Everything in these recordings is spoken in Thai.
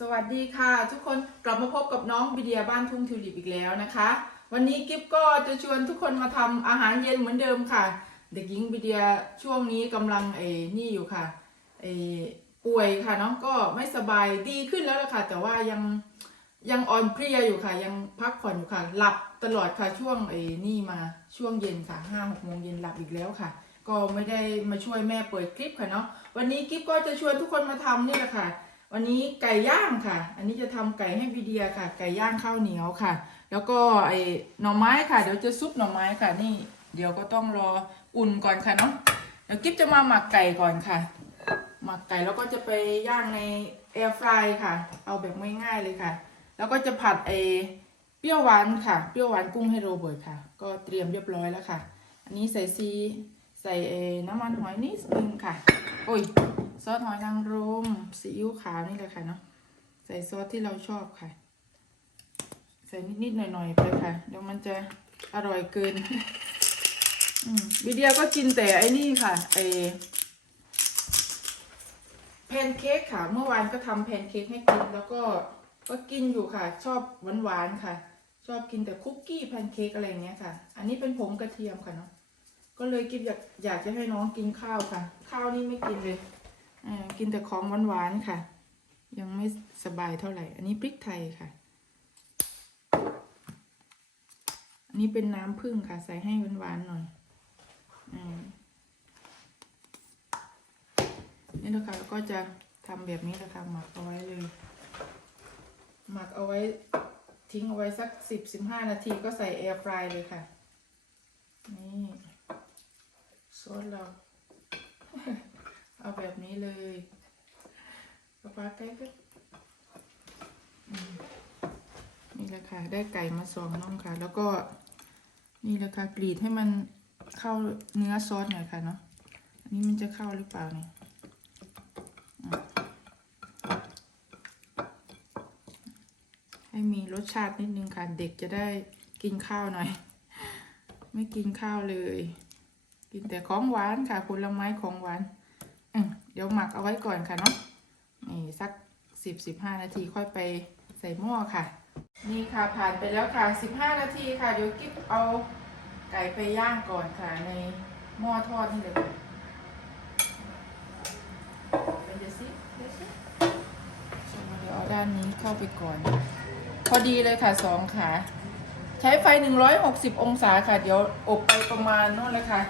สวัสดีค่ะ ทุกคนกลับมาพบกับน้องวิเดียบ้านทุ่งทิวลิปอีกแล้วนะคะ วันนี้กิฟก็จะชวนทุกคนมาทำอาหารเย็นเหมือนเดิมค่ะ เด็กหญิงวิเดียช่วงนี้กำลังเออนี่อยู่ค่ะเอป่วยค่ะน้องก็ไม่สบายดีขึ้นแล้วละค่ะ แต่ว่ายังยังอ่อนเพลียอยู่ค่ะ ยังพักผ่อนอยู่ค่ะ หลับตลอดค่ะช่วงเออนี่มาช่วงเย็นค่ะห้าหกโมงเย็นหลับอีกแล้วค่ะ ก็ไม่ได้มาช่วยแม่เปิดคลิปค่ะเนาะวันนี้กิฟก็จะชวนทุกคนมาทำนี่แหละค่ะ วันนี้ไก่ย่างค่ะ อันนี้จะทำไก่ให้วิเดียค่ะ ไก่ย่างข้าวเหนียวค่ะ แล้วก็ไอ้หน่อไม้ค่ะ เดี๋ยวจะซุปหน่อไม้ค่ะ นี่ เดี๋ยวก็ต้องรออุ่นก่อนค่ะเนาะ เดี๋ยวกิ๊บจะมาหมักไก่ก่อนค่ะ หมักไก่แล้วก็จะไปย่างในแอร์ฟรายค่ะ เอาแบบง่ายๆเลยค่ะ แล้วก็จะผัดไอ้เปรี้ยวหวานค่ะ เปรี้ยวหวานกุ้งให้โรเบิร์ตค่ะ ก็เตรียมเรียบร้อยแล้วค่ะ อันนี้ใส่ซี ใส่น้ำมันหอยนิดนึงค่ะ โอ้ย ซอสหอยนางรมซีอิ๊วขาวนี่แหละค่ะเนาะใส่ซอสที่เราชอบค่ะ ใส่นิดๆหน่อยๆไปค่ะเดี๋ยวมันจะอร่อยเกินอืมวิเดียก็กินแต่ไอ้นี่ค่ะไอแพนเค้กค่ะ เมื่อวานก็ทำแพนเค้กให้กินแล้วก็ก็กินอยู่ค่ะ ชอบหวานๆค่ะ ชอบกินแต่คุกกี้แพนเค้กอะไรเงี้ยค่ะ อันนี้เป็นผงกระเทียมค่ะเนาะก็เลยกินอยากอยากจะให้น้องกินข้าวค่ะ ข้าวนี่ไม่กินเลย กินแต่ของหวานๆค่ะ ยังไม่สบายเท่าไหร่ อันนี้พริกไทยค่ะ อันนี้เป็นน้ำผึ้งค่ะ ใส่ให้หวานๆหน่อยอนี่นะคะแล้วก็จะทำแบบนี้นะคะหมักเอาไว้เลย หมักเอาไว้ทิ้งเอาไว้สักสิบสิบห้านาทีก็ใส่แอร์ฟรายเลยค่ะ นี่ซอสเรา เอาแบบนี้เลยกระปาไก่ก็นี่แหละค่ะ ได้ไก่มาสองน่องค่ะ แล้วก็นี่แหละค่ะกรีดให้มันเข้าเนื้อซอสหน่อยค่ะเนาะอันนี้มันจะเข้าหรือเปล่าเนี่ยให้มีรสชาตินิดนึงค่ะเด็กจะได้กินข้าวหน่อย ไม่กินข้าวเลย กินแต่ของหวานค่ะผลไม้ของหวาน เดี๋ยวหมักเอาไว้ก่อนค่ะเนาะนี่สักสิบสิบห้านาทีค่อยไปใส่หม้อค่ะ นี่ค่ะผ่านไปแล้วค่ะสิบห้านาทีค่ะเดี๋ยวกิ๊บเอาไก่ไปย่างก่อนค่ะในหม้อทอดนี่เลยเดี๋ยวสิเดี๋ยวสิเดี๋ยวเอาด้านนี้เข้าไปก่อน พอดีเลยค่ะสองขาใช้ไฟ 160 องศาค่ะ เดี๋ยวอบไปประมาณนู่นเลยค่ะ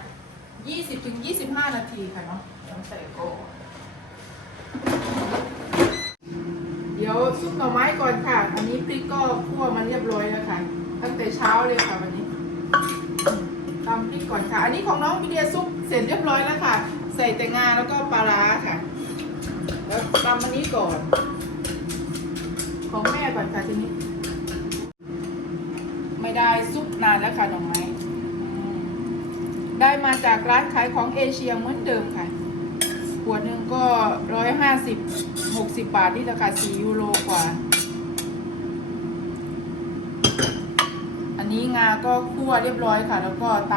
20ถึง25 นาทีค่ะเนาะ ใส่โกเดี๋ยวซุปหน่อไม้ก่อนค่ะ อันนี้พริกก็คั่วมันเรียบร้อยแล้วค่ะ ตั้งแต่เช้าเลยค่ะวันนี้ตำพริกก่อนค่ะ อันนี้ของน้องวิเดียซุปเสร็จเรียบร้อยแล้วค่ะ ใส่แต่งาแล้วก็ปลาร้าค่ะ แล้วตำอันนี้ก่อน ของแม่ก่อนค่ะทีนี้ ไม่ได้ซุปนานแล้วค่ะหน่อไม้ได้มาจากร้านขายของเอเชียเหมือนเดิมค่ะ ขวดหนึ่งก็ร้อยห้าสิบหกสิบบาทนี่แหละค่ะสี่ยูโรกว่า อันนี้งาก็คั่วเรียบร้อยค่ะ แล้วก็ต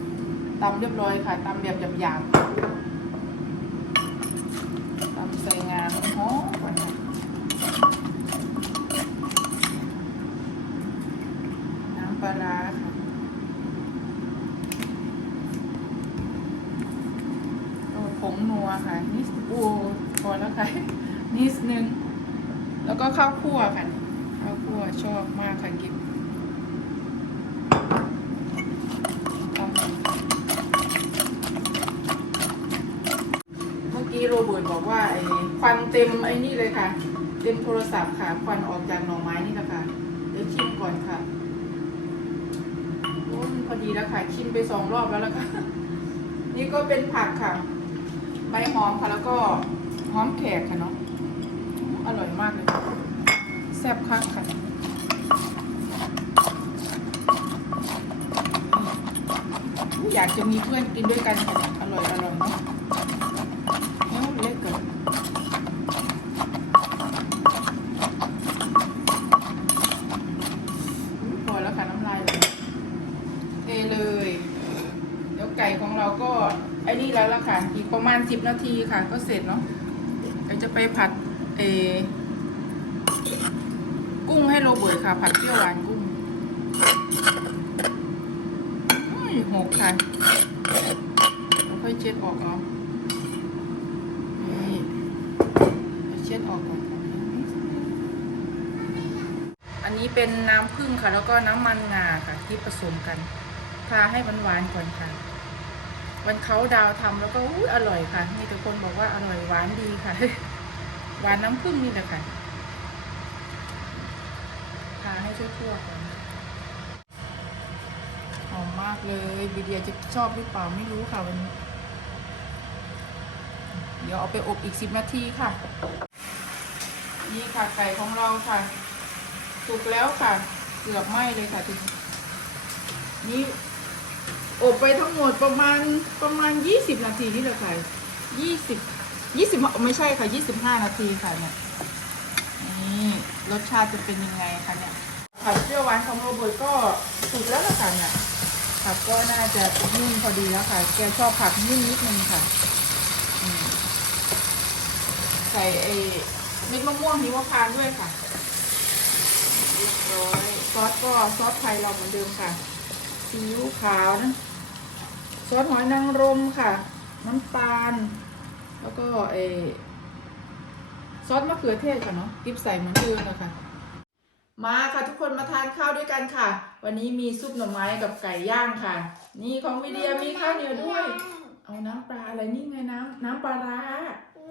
ำตำเรียบร้อยค่ะตำแบบหยาบๆตำใส่งาหอมก่อนค่ะ น้ำปลาร้าค่ะโอ้ผงนัวค่ะนิดโอ้พอแล้วค่ะ นิดนึง แล้วก็ข้าว คั่วค่ะข้าวคั่วชอบมากค่ะกินเมื่อกี้โรเบิร์ตบอกว่าไอ้ควันเต็มไอ้นี่เลยค่ะ เต็มโทรศัพท์ค่ะ ควันออกจากหน่อไม้นี่แหละค่ะเดี๋ยวชิมก่อนค่ะโอ้มันพอดีแล้วค่ะ ชิมไปสองรอบแล้วแล้วค่ะ นี่ก็เป็นผักค่ะ ใบหอมค่ะแล้วก็หอมแขกค่ะเนาะอร่อยมากเลยค่ะ แซ่บคักค่ะอยากจะมีเพื่อนกินด้วยกันค่ะอร่อยอร่อยเนาะเอ้าเล็กเกินพอแล้วค่ะน้ำลายเลยเทเลย เดี๋ยวไก่ของเราก็ไอ้นี่แล้วล่ะค่ะ อีกประมาณสิบนาทีค่ะ ก็เสร็จเนาะเดี๋ยวจะไปผัดเออ เบิร์ตค่ะ ผัดเปรี้ยวหวานกุ้งอุ้ย หกค่ะค่อยเช็ดออกเอานี่เช็ดออกก่อนอันนี้เป็นน้ำผึ้งค่ะ แล้วก็น้ำมันงาค่ะ ที่ผสมกัน ทาให้หวานๆก่อนค่ะ วันเขาดาวทำแล้วก็อุ้ยอร่อยค่ะ มีแต่คนบอกว่าอร่อยหวานดีค่ะ หวานน้ำผึ้งนี่แหละค่ะ ทาให้ทั่วๆก่อน มากเลยบีเดียจะชอบหรือเปล่าไม่รู้ค่ะวันนี้เดี๋ยวเอาไปอบอีกสิบนาทีค่ะ นี่ค่ะไก่ของเราค่ะสุกแล้วค่ะ เกือบไหม้เลยค่ะทีนี้อบไปทั้งหมดประมาณประมาณยี่สิบนาทีนี่แหละค่ะยี่สิบยี่สิบไม่ใช่ค่ะยี่สิบห้านาทีค่ะเนี่ยนี่รสชาติจะเป็นยังไงคะเนี่ยผัดเปรี้ยวหวานของโรเบิร์ตก็สุกแล้วละค่ะเนี่ย ผักก็น่าจะนิ่มพอดีแล้วค่ะ แกชอบผักนิ่มนิดนึงค่ะ ใส่ไอ้เม็ดมะม่วงหิมพานต์ด้วยค่ะเรียบร้อยซอสก็ซอสไทยเราเหมือนเดิมค่ะซีอิ๊วขาวนะซอสหอยนางรมค่ะ น้ำตาล แล้วก็ไอ้ซอสมะเขือเทศค่ะเนาะกิบใส่เหมือนเดิมนะคะ มาค่ะทุกคนมาทานข้าวด้วยกันค่ะ วันนี้มีซุปหน่อไม้กับไก่ย่างค่ะ นี่ของวิเดียมีข้าวเหนียวด้วย เอาน้ำปลาอะไรนี่ไงน้ำน้ำปลาร้า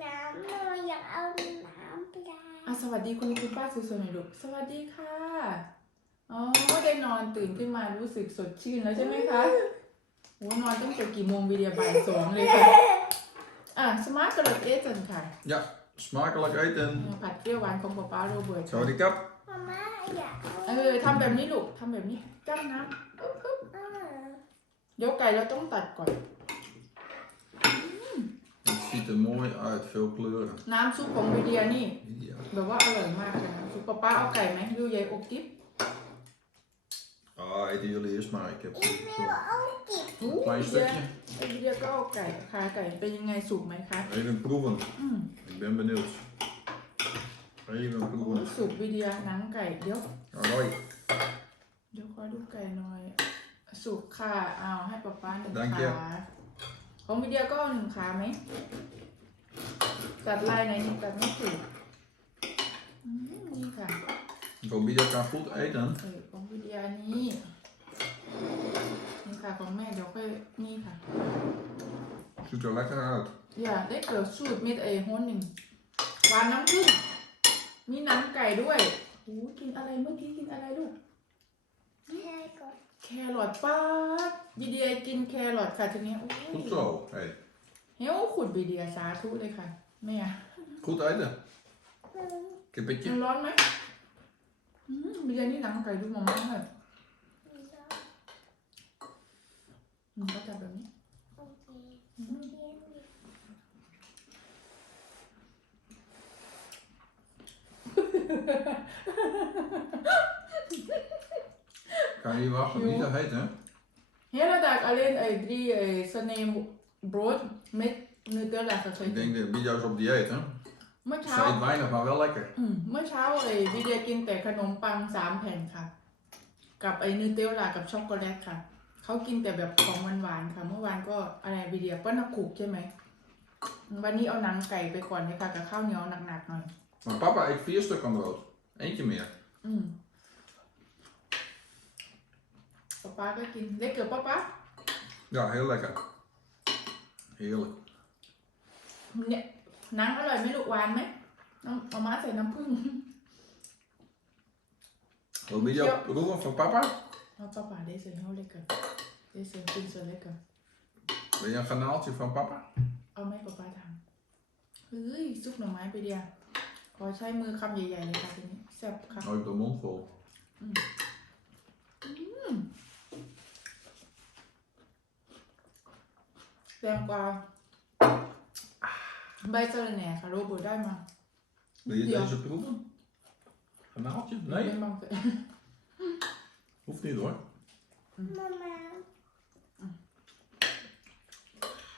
น้ำเราอยากเอาน้ำปลาอะสวัสดีคุณคุณป้าสุดๆหน่อยลูกสวัสดีค่ะอ๋อได้นอนตื่นขึ้นมารู้สึกสดชื่นแล้วใช่ไหมคะโอ้นอนตั้งแต่กี่โมงวิเดียบ่ายสองเลยค่ะอะสมาร์ทกระโดดเอจันค่ะ Ja, smakelijk eten. ผัดเปรี้ยวหวานของป๊าป๊าโรเบิร์ตค่ะ Sorry kap. มาม่าอยากเอาเออทำแบบนี้ลูกทำแบบนี้จ้ำน้ำปึ๊บปึ๊บอ่าเดี๋ยวไก่เราต้องตัดก่อน Het ziet er mooi uit, veel kleuren. น้ำซุปของวิเดียนี่ Ideaal. แบบว่าอร่อยมากเลยนะซุปป้าป้าเอาไก่ไหมดูใหญ่อกกิ๊บ Ah, eten jullie eerst maar. Ik heb อีก zo แล้วเอากิบอู้ een klein วิเดีย stukje. ไอ้วิเดียก็เอาไก่ขาไก่เป็นยังไงสุกไหมคะ Even proeven. อืม Ik ben benieuwd. Even โอ้ proeven. สุกวิเดียหนังไก่เดี๋ยว Alright. เดี๋ยวขอดูไก่หน่อย สุกค่ะเอาให้ป้าป้าหนึ่ง Dank ขา je ของวิเดียก็เอาหนึ่งขาไหมตัดลายไหนตัดไม่ถูกอืมนี่ค่ะ Robida kan goed eten. เออของวิทยานี้นี่ค่ะของแม่เดี๋ยวค่อยนี่ค่ะ Ziet er lekker uit. อย่าได้เกิดสูตรมิดเอโฮนหนึ่งหวานน้ำผึ้ง มีน้ำไก่ด้วยโอ้กินอะไรเมื่อกี้กินอะไรลูก แค่ก่อนแครอทป้าดวิเดียกินแครอทค่ะทีนี้โอ้ Goed zo. Hey. เฮ้ยขุดวิเดียสาธุเลยค่ะแม่ Goed eten. อืมมัน Kippetje. ร้อนไหมอืมวิเดียนี่หนังไก่ดูมาม่าเลยอืมก็จะแบบนี้โอเคอืม เรียนดิ Kan je niet wachten. Niet te heet hè? Hele dag alleen eh, drie eh, sneeuw brood met Nutella Ik gegeten. denk de Bida is op dieet hè. เมื่อ Ze เช้า eet weinig maar wel lekker. อืมเมื่อเช้าเอ้วิเดียกินแต่ขนมปังสามแผ่นค่ะ กับไอ้นูเทลล่ากับช็อกโกแลตค่ะ เขากินแต่แบบของหวานๆค่ะ เมื่อวานก็อะไรวิเดียป้านักขุกใช่ไหม วันนี้เอาหนังไก่ไปก่อนเลยค่ะกับข้าวเหนียวหนักๆหน่อย Maar papa eet vier stukken brood. Eentje meer. อืมป๊าป๊าก็กินเล็กเกิดป๊าป๊า Ja, heel lekker. Heerlijk. เนี่ยหนังอร่อยไหมลูกหวานไหมน้ำมาม่าใส่น้ำผึ้ง Wil Bida Ja. proeven van papa? Oh, papa, deze is heel lekker. Deze vind ik zo lekker. Wil je een garnaaltje van papa? เอาไหมป๊าป๊าทำเฮ้ย ซุปหน่อไม้ไปเดียว ขอใช้มือคำใหญ่ๆเลยค่ะทีนี้แซ่บค่ะ Oh, ik heb de mond vol. แตงกวาใบสะระแหน่ค่ะโรเบิร์ตได้มา Wil je Ja. deze proeven? Garnaaltje? ไม่ Nee, บางแต่ hoeft niet hoor. มาม่า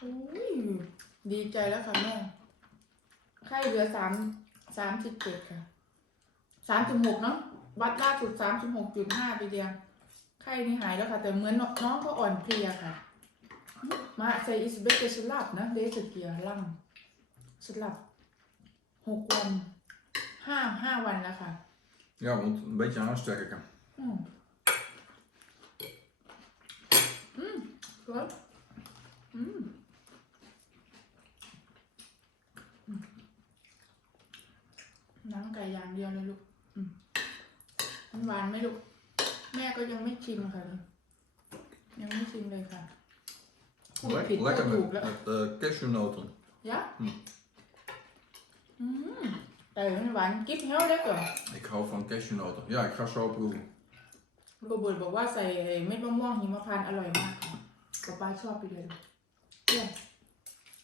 อุ้ยดีใจแล้วค่ะแม่ไข้เหลือสาม สามสิบเจ็ดค่ะสามสิบหกเนาะวัดล่าสุดสามสิบหกจุดห้าไปเดียวไข้นี่หายแล้วค่ะ แต่เหมือนน้องก็อ่อนเพลียค่ะ มาใส่อิสเบกสลับนะเดสเกียลังสลับหกวันห้าห้าวันแล้วค่ะ Ja, want een beetje aansterken. อืมอืมสวยอืมอืม น้ำไก่อย่างเดียวเลยลูกอืมมันหวานไหมลูก แม่ก็ยังไม่ชิมค่ะ ยังไม่ชิมเลยค่ะพูดผิด Lek- ก็ lekker ถูก met, แล้ว met eh, cashewnoten. ยะอืม อืมแต่มันหวานกิ๊บเฮลเล็กเหรอ Ik hou van cashewnoten. Ja, ik ga zo proeven. โรเบิร์ตบอกว่าใส่เม็ดมะม่วงหิมพานต์อร่อยมากค่ะป๊าป้าชอบไปเลยเยี่ยม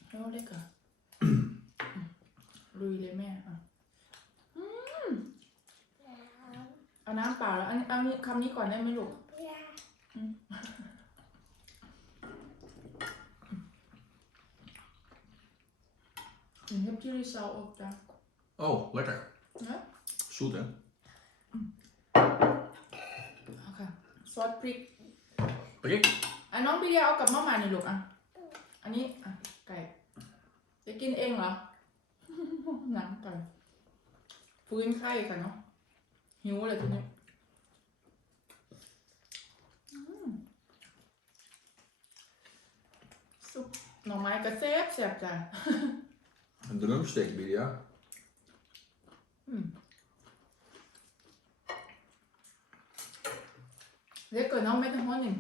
เฮลเล็กเหรออืมลุยเลยแม่อะอืม เอาน้ำเปล่าแล้วอันเอานี้คำนี้ก่อนได้ไหมลูก Ja. หนู heb jullie zout ook dan Oh, lekker. Ja? Zoet hè? เอาค่ะซอสพริก Prik. อะน้องพี่เดียเอากลับมาใหม่หน่ หรอหนังไก่ฟื้นไข้ค่ะเนาะหิวเลยทีนี้อืมซุปหน่อไม้กระเซบเสียบจ้ะ Een drumstick, Bidia. อืมเล็กกว่าน้องไม่ต้องหัวหนึ่ง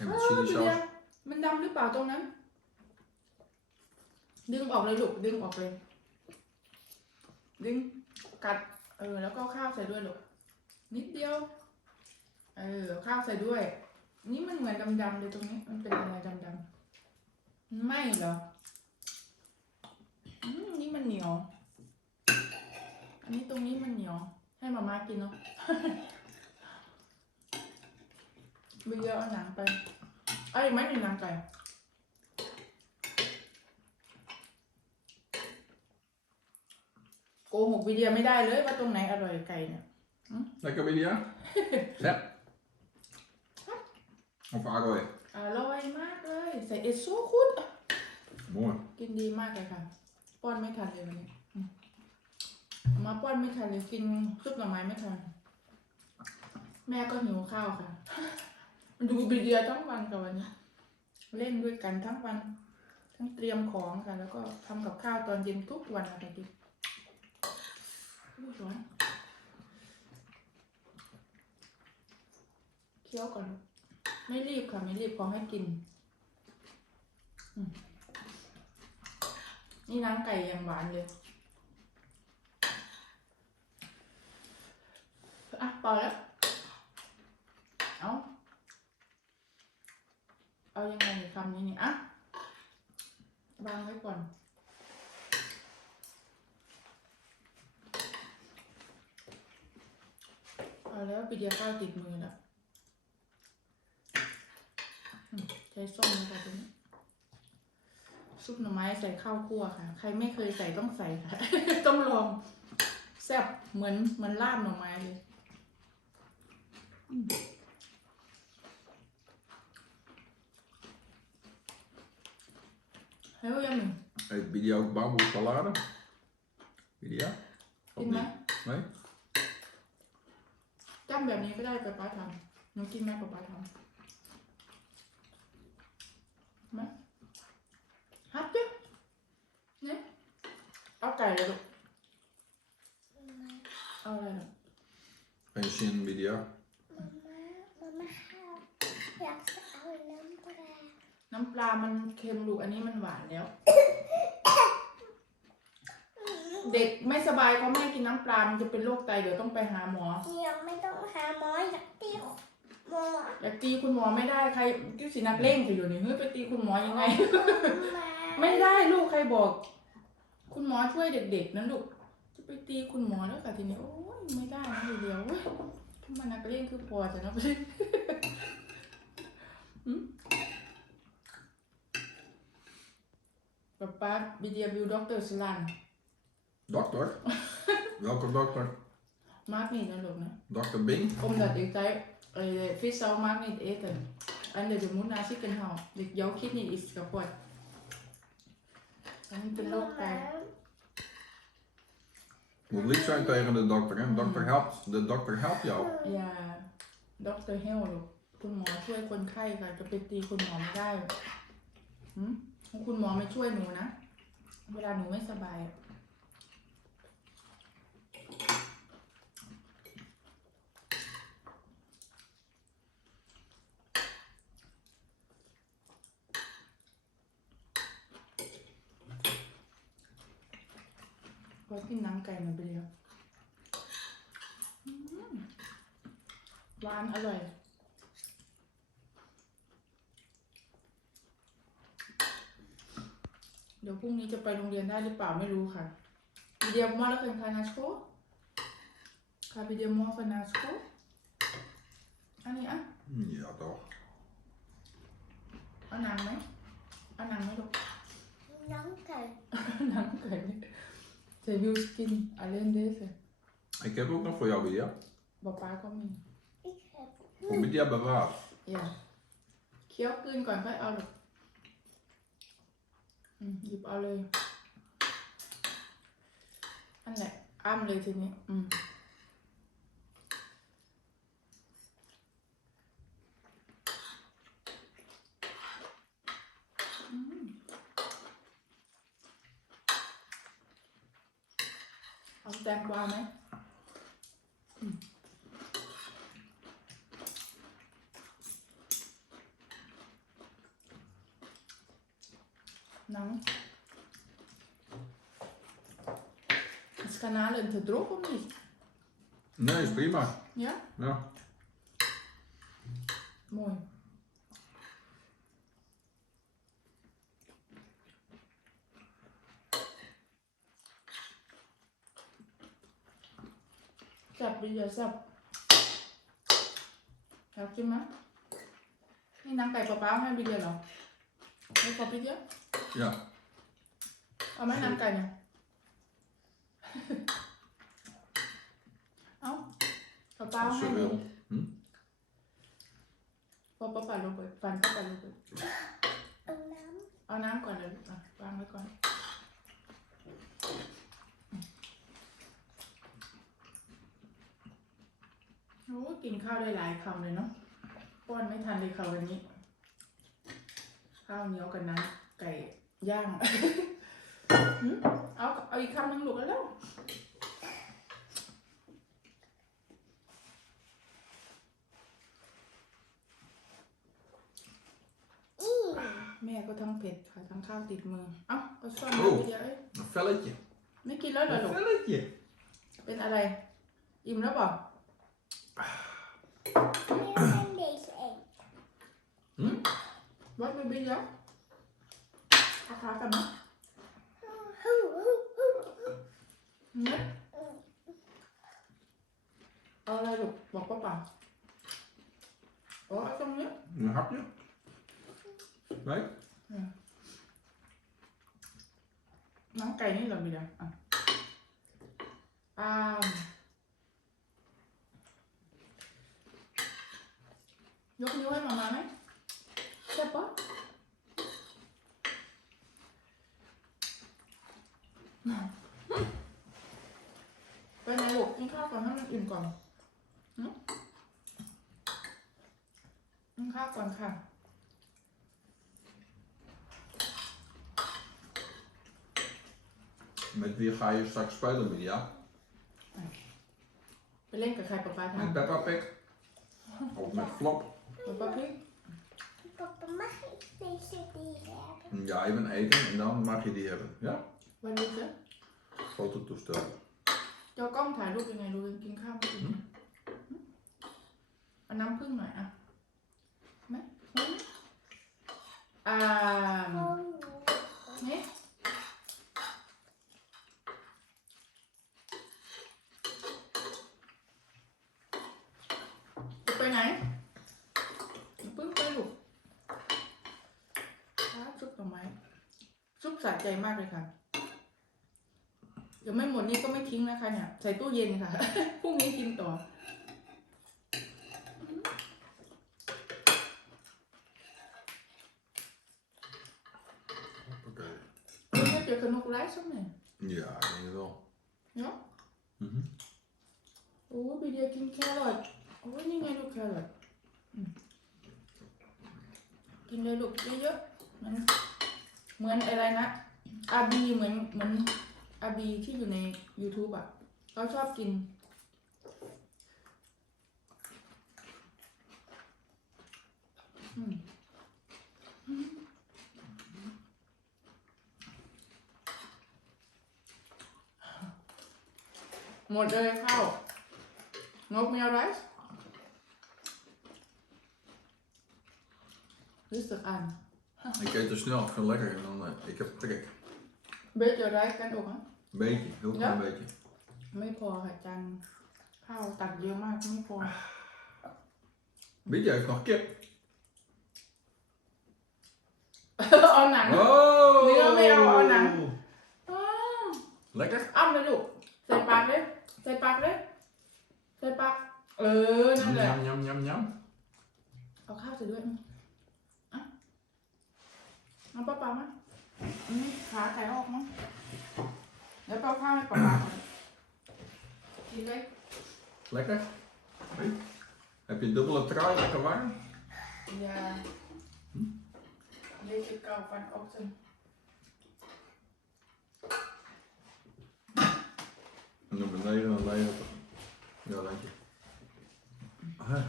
En เอ met อ chili เดี๋ยว saus. มันดำหรือเปล่าตรงนั้น ดึงออกเลยลูก ดึงออกเลย ดึง กัด เออ แล้วก็ข้าวใส่ด้วยลูกนิดเดียว เออ ข้าวใส่ด้วย นี่มันเหมือนดำๆเลยตรงนี้ มันเป็นอะไรดำๆไม่เหรออืมนี่มันเหนียว อันนี้ตรงนี้มันเหนียว ให้มาม่ากินเนาะ ไปเยอะเอาหนังไป เอ้ยไม่มีหนังไก่ โกหกวิดีโอไม่ได้เลยว่าตรงไหนอร่อยไก่เนี่ย Lekker, Bidia? Ja. Of Aroy. อร่อยมากเลย ใส่เอสโซคุด Mooi. กินดีมากเลยค่ะ ป้อนไม่ทันเลยวันนี้อืมเอามาป้อนไม่ทันเลยกินซุปหน่อไม้ไม่ทัน แม่ก็หิวข้าวค่ะ ดูวิดีโอทั้งวันกับวันนี้เล่นด้วยกันทั้งวัน ทั้งเตรียมของค่ะ แล้วก็ทำกับข้าวตอนเย็นทุกวันค่ะดิอู้ ร้อนเคี้ยวก่อน ไม่รีบค่ะ ไม่รีบขอให้กิน นี่น้ำไก่ยังหวานเลยอะพอแล้ว เอาเอายังไงคำนี้นี่อะวางไว้ก่อน เอา แล้วปีเดียวข้าวติดมือแล้วอืมใช้ส้มนะคะตรงนี้ซุปหน่อไม้ใส่ข้าวคั่วค่ะ ใครไม่เคยใส่ต้องใส่ค่ะ ต้องลองแซ่บเหมือนเหมือนลาบหน่อไม้เลยอืม heel yummy Eet Bidia ook bamboesalade? Bidia? Of กินไหม niet? Nee? จ้ำแบบนี้ก็ได้ป้าป้าทำหนูกินไหมป้าป้าทำไหมฮัทเจ้เนี่ยเอาไก่เลยลูกเอาอะไรลูก Geen zin, Bidia. Mama, mama gaat. Ja, ze oude lampen. น้ำปลามันเค็มลูกอันนี้มันหวานแล้ว เด็กไม่สบายก็ไม่ให้กินน้ำปลา มันจะเป็นโรคไตเดี๋ยวต้องไปหาหมอยังไม่ต้องหาหมออยากตีหมออยากตีคุณหมอไม่ได้ใครกิ้วสินักเล่งจะอยู่นี่เฮ้ยไปตีคุณหมอยังไงมาไม่ได้ลูกใครบอก คุณหมอช่วยเด็ก ๆนะลูกจะไปตีคุณหมอแล้วค่ะทีนี้โอ้ยไม่ได้นะเดียวเว้ยทำไมนักเล่นคือพอจะนะไปหืมป๊าป๊าบิเดียบิวด็อกเตอร์สลัน Dokter? Welke dokter? mag niet natuurlijk. Hè. Dr. Bing? Omdat ik zei, uh, vis zou mag niet eten. En de moet naar ziekenhuis. Dus jouw kidney is kapot. En niet de looptijn. Moet lief zijn tegen de dokter, hè? De dokter helpt, de dokter helpt jou. อย่าด็อกเตอร์เฮลลูกคุณหมอช่วยคนไข้ค่ะจะไปตีคุณหมอไม่ได้หืมคุณหมอไม่ช่วยหนูนะ เวลาหนูไม่สบายอะพอกินหนังไก่มันไปแล้วอืมหวาน อร่อย เดี๋ยวพรุ่งนี้จะไปโรงเรียนได้หรือเปล่าไม่รู้ค่ะวิดีโอมอแล้วกันค่ะนาชโกค่ะวิดีโอมอกันนาชโกอันนี้อะ Ja, toch. เอาหนังไหมเอาหนังไหมลูกน้องไก่หนังไก่จะยูสกินอะไรเดส Ik heb ook nog voor jou, Lydia. ป๊าป๊าก็มีอีก ครับ Voor Lydia bewaard. อย่าเคี้ยวกลืนก่อนค่อยเอาลูกอืมหยิบเอาเลยอันแหละ อ้ามเลยทีนี้ อืม เอาแตงกวาไหม หนัง Is kanalen te droog of niet? Nee, is prima. Ja? Ja. Mooi. Sắp bây giờ sắp. Sắp chứ má. นี่นางไก่เปล่า ๆให้บิเดียเหรอไม่ขอบิเดีย Ja. เอาไหมนางไก่เนี่ยเอาเปล่าๆ Als ให้ je ดิ wil. Hm? พอปะปะลงไปฟันปะปะลงไปเอาน้เอาน้ำก่อนเลยลูกอะวางไว้ก่อน โอ้กินข้าวได้หลายคำเลยเนาะป้อนไม่ทันเลยค่ะวันนี้ ข้าวเหนียวกับน้ำไก่ ย่างหืมเอาเอาอีกคำหนึ่งลูกแล้วำอีแม่ก็ทั้งเผ็ดค่ะทั้งข้าวติดมือ เอ้าเอาซ่อนโอ้ไว้เยอะเอ้ย Een velletje. ไม่กินแล้วเหรอ Een ลูก velletje. เป็นอะไร อิ่มแล้วเปล่าไม่เป็นเด็กเอง Hm? วัดไม่บินแล้วอาคากันนะฮู้ฮู้ฮู้ฮู้เน็ตเอาอะไรลูกบอกป้าป่าโอ้เอาตรงนี้ Een hapje. Nee? น้องไก่นี่เหราบินแล้วอะอ่ายกนิ้วให้มามาไหมใช่ปะ ไปไหนลูกกินข้าวก่อนให้มันอิ่มก่อนหึกินข้าวก่อนค่ะ Met wie ga je straks spelen, Lydia? ไปเล่นกับใครป๊าป๊า Met ทำ Peppa Pig? Of met Flop? ป๊าป๊าพี่ Papa, mag ik deze die hebben? Ja, even eten en dan mag je die hebben. Ja? วันนี้เจ๊ Grote toestel. เจ้ากล้องถ่ายรูปยังไงดูกินข้าวไม่กินเอาน้ำผึ้งหน่อยอะไหมไหมอ่า Oh, นี่จะไปไหนอย่าเพิ่งไปลูกครับซุปหน่อไม้ซุปสะใจมากเลยค่ะ ดี๋ยวไม่หมดนี่ก็ไม่ทิ้งนะคะเนี่ย ใส่ตู้เย็นค่ะ พรุ่งนี้กินต่อ Hoppakee. Nu heb je genoeg rijst of niet? Ja, ik denk het wel. Ja? Mhm. โอ้บีเดียกินแครอทโอ้ยนี่ไงลูกแครอทอืมกินเลยลูกเยอะๆมันเหมือนอะไรนะอาบีเหมือนเหมือน อาบีที่อยู่ใน YouTube อะเขาชอบกิน อืมหมดเลยข้าว Nog meer rijst? Rustig aan. Ik eet er snel, gewoon lekker en dan, eh, ik heb trek. Beetje rijst kan ook hè? Een beetje, heel klein Ja? beetje. ไม่พอค่ะจานข้าวตักเยอะมากไม่พอ Beetje heeft nog kip. เอาหนัง Oh! Wil je al aan aan? อ้าว Lekker? อ้ำเลยลูกใส่ปากเลยใส่ปากเลยใส่ปากเออนั่น Jam, แหละ jam, jam, jam, jam. เอาข้าวใส่ด้วยอะเอาป้าปามาอืมขาไก่ออกมั้ง แล้วก็เอาข้าวให้ป้าปาก่อนกินเลย Lekker? Hoi. Heb je dubbele trui, lekker warm? Ja. Deze kou vanochtend. En dan beneden dan lijn op. Ja, dank je. Ah,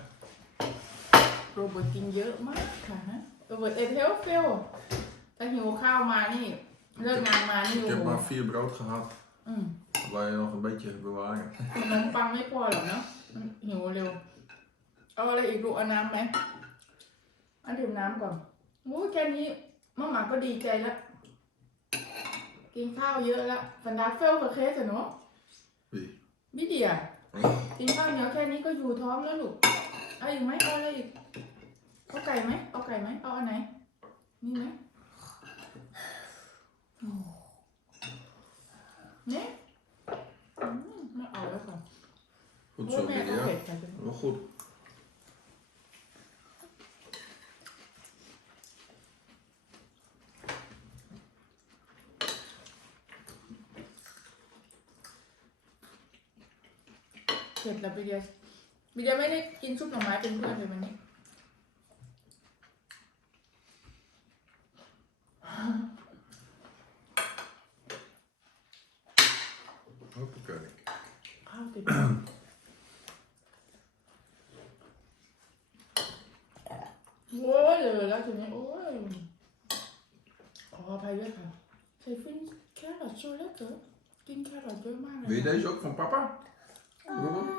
โรเบิร์ตกินเยอะมาก ค่ะฮะโรเบิร์ตเอทเฮลเฟลถ้าหิวข้าวมานี่เลิกงานมานี่ ik โอ้ heb โห maar vier brood gehad. อืม Waar je nog een beetje bewaren. ขนมปังไม่พอหรอกเนาะมันหิวเร็ว เอาอะไรอีกลูกเอาน้ำไหมเอาดื่มน้ำก่อนโอ้ยแค่นี้มะหมาก็ดีใจแล้วกินข้าวเยอะแล้วฟันดาเฟลกับเคสอะเนาะ Wie? บิเดีย Hm? กินข้าวเหนียวแค่นี้ก็อยู่ท้องแล้วลูก เอาอีกไหมเอาอะไรอีก เอาไก่ไหมเอาไก่ไหมเอาอันไหน นี่ไหมอืม เนี่ยอืมไม่เอาแล้วค่ะ Goed โอ้ zo, แม่เอา Lydia. เผ็ดค่ะ Wel goed. เผ็ดแล้วบิเดียบิเดียไม่ได้กินซุปหน่อไม้เป็นเพื่อนเลยวันนี้ Hoppakee. ข้าวติดโอ้ยเลยแล้วทีนี้โอ้ยขออภัยด้วยค่ะใส่ฟินแครอทโชว์แล้วเกิดกินแครอทเยอะมากเลย Wil je deze ook van papa? Roepen? Uh,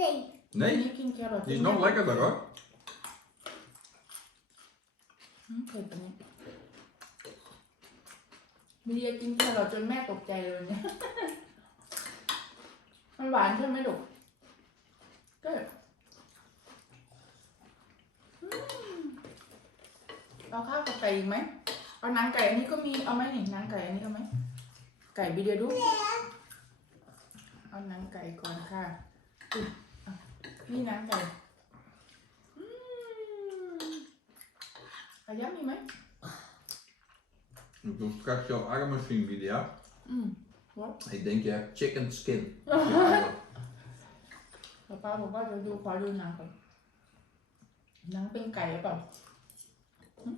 nee. อัน Nee? นี้กินแครอท Die is nog lekkerder hoor. อืมเผ็ดอันนี้มีเดียกินแครอทจนแม่ตกใจเลยเนี่ย มันหวานใช่ไหมลูกก็เอาข้าวกับไก่อีกไหม เอานังไก่อันนี้ก็มี เอาไหมนี่หนังไก่อันนี้เอาไหม ไก่บีเดียดูเอานังไก่ก่อนค่ะนี่นังไก่อืมเอาย้ำมีไหม Ik wil straks jouw armen zien, Lydia. อืม what Ik denk je hebt chicken skin. ป้าป้าบอกว่าจะดูขอดูหนังก่อนหนังเป็นไก่หรือเปล่าหึ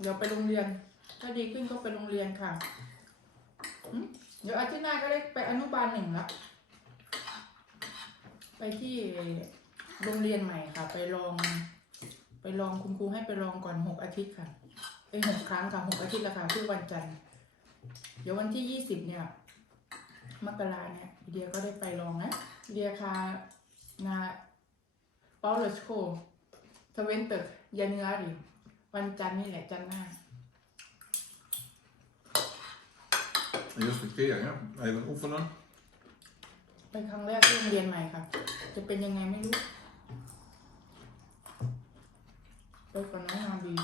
เดี๋ยวไปโรงเรียน ถ้าดีขึ้นก็ไปโรงเรียนค่ะหึเดี๋ยวอาทิตย์หน้าก็ได้ไปอนุบาลหนึ่งละไป ที่โรงเรียนใหม่ค่ะ ไปลอง ไปลองคุณครูให้ไปลองก่อนหกอาทิตย์ค่ะเอ้ยหกครั้งค่ะหกอาทิตย์ละค่ะคือวันจันทร์เดี๋ยววันที่ยี่สิบเนี่ยมกราเนี่ยเดียก็ได้ไปลองนะเดียคานาเปาเลสโคทเวนเตอร์ยานุอารีวันจันทร์นี่แหละจันทร์หน้า De eerste keer, hè? Even oefenen. เป็นครั้งแรกที่โรงเรียนใหม่ค่ะ จะเป็นยังไงไม่รู้ไปก่อนน้องนาบี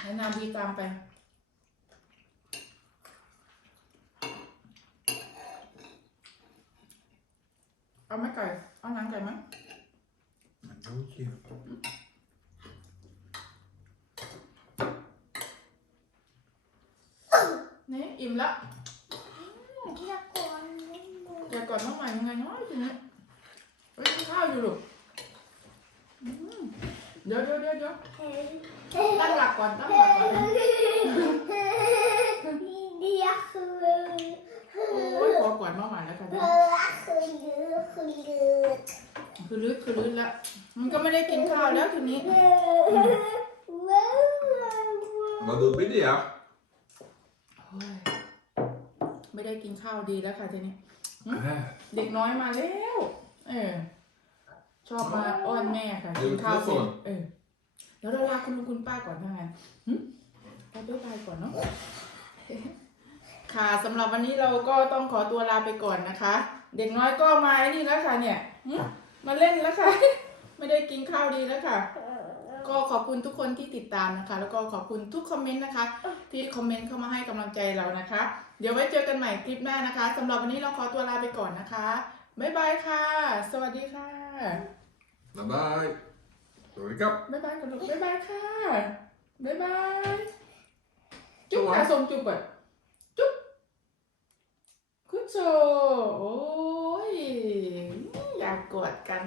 ให้นาบีตามไปเอาไหม่ไก่เอาหนังไก่ไหม Men okej. นี่อิ่มละอยากกวนนิดนึง แกก่อนน้องใหม่ยังไงเนาะทีนี้เฮ้ยกินข้าวอยู่ลูกอืมเดี๋ยวเดี๋ยวเดี๋ยวเดี๋ยวเฮ้ยตั้งหลักก่อนตั้งหลักก่อนเดียวคือโอ้ยขอก่อนน้องใหม่แล้วค่ะเอเนี่ยอคือลือคือลือคือลึกคือลึกแล้วมันก็ไม่ได้กินข้าวแล้วทีนี้ Vadå Bidia? โอ้ยไม่ได้กินข้าวดีแล้วค่ะทีนี้ Äh, เด็กน้อยมาแล้ว เออ ชอบมาอ้อนแม่ค่ะกินข้าวเสร็จเออแล้วเราลาคุณลุงคุณป้าก่อนถ้างั้นหึไปด้วยบายก่อนเนาะค่ะสำหรับวันนี้เราก็ต้องขอตัวลาไปก่อนนะคะ เด็กน้อยก็มาไอ้นี่แล้วค่ะเนี่ยหึมาเล่นแล้วค่ะ ไม่ได้กินข้าวดีแล้วค่ะ ก็ขอบคุณทุกคนที่ติดตามนะคะ แล้วก็ขอบคุณทุกคอมเมนต์นะคะ ที่คอมเมนต์เข้ามาให้กำลังใจเรานะคะ เดี๋ยวไว้เจอกันใหม่คลิปหน้านะคะสำหรับวันนี้เราขอตัวลาไปก่อนนะคะบ๊ายบายค่ะ สวัสดีค่ะ bye bye. Wake up. บ๊ายบายกันลูกบ๊ายบายค่ะบ๊ายบายจุ๊บค่ะส่งจุ๊บก่อนจุ๊บคุณโจโอ้ยอยากกอดกัน